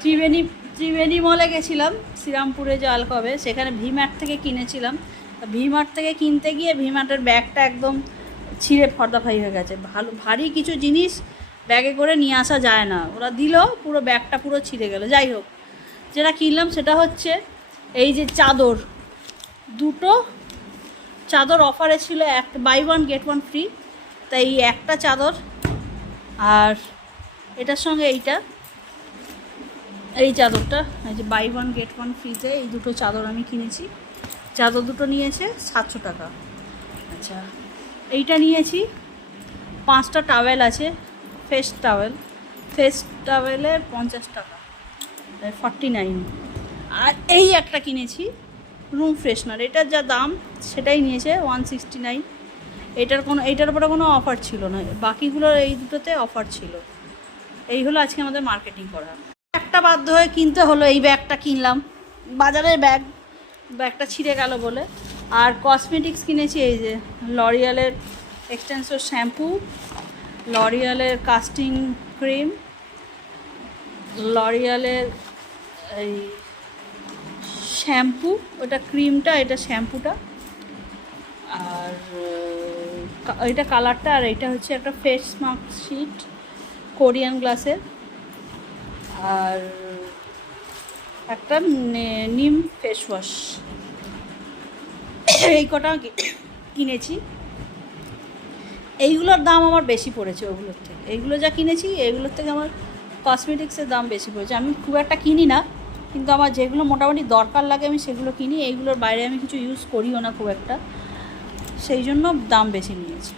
ত্রিবেণী ত্রিবেণী মলে গেছিলাম শ্রীরামপুরে যে আলকবে, সেখানে ভিমার্ট থেকে কিনেছিলাম। ভিমার্ট থেকে কিনতে গিয়ে ভিমার্টের ব্যাগটা একদম ছিঁড়ে ফর্দাফাই হয়ে গেছে। ভারী কিছু জিনিস ব্যাগে করে নিয়ে আসা যায় না, ওরা দিল পুরো ব্যাগটা পুরো ছিঁড়ে গেল। যাই হোক, যেটা কিনলাম সেটা হচ্ছে এই যে চাদর, দুটো চাদর অফারে ছিল, একটা buy one get one free. তাই এই একটা চাদর আর এটার সঙ্গে এই চাদরটা, এই যে বাই ওয়ান গেট ওয়ান ফ্রিতে এই দুটো চাদর আমি কিনেছি। চাদর দুটো নিয়েছে 700 টাকা। আচ্ছা, এইটা নিয়েছি, 5টা টাওয়েল আছে, ফেস টাওয়েলের 50 টাকা, 49। আর এই একটা কিনেছি রুম ফ্রেশনার, এটার যা দাম সেটাই নিয়েছে 169। এইটার উপরে কোনো অফার ছিল না, বাকিগুলোর এই দুটোতে অফার ছিল। এই হলো আজকে আমাদের মার্কেটিং করা। একটা বাধ্য হয়ে কিনতে হলো, এই ব্যাগটা কিনলাম, বাজারের ব্যাগটা ছিঁড়ে গেল বলে। আর কসমেটিক্স কিনেছি, এই যে লরিয়ালের এক্সটেন্সর শ্যাম্পু, লরিয়ালের কাস্টিং ক্রিম, লরিয়ালের এই শ্যাম্পু, ওটা ক্রিমটা, এটা শ্যাম্পুটা, আর এটা কালারটা, আর এটা হচ্ছে একটা ফেস মাস্ক শিট কোরিয়ান গ্লাসের, আর একটা নিম ফেস ওয়াশ। এই কটা কিনেছি। এইগুলোর দাম আমার বেশি পড়েছে ওগুলোর থেকে, এইগুলো যা কিনেছি এইগুলোর থেকে আমার কসমেটিক্সের দাম বেশি পড়েছে। আমি খুব একটা কিনি না, কিন্তু আমার যেগুলো মোটামুটি দরকার লাগে আমি সেগুলো কিনি। এইগুলোর বাইরে আমি কিছু ইউজ করিও না খুব একটা, সেই জন্য দাম বেশি নিয়েছে।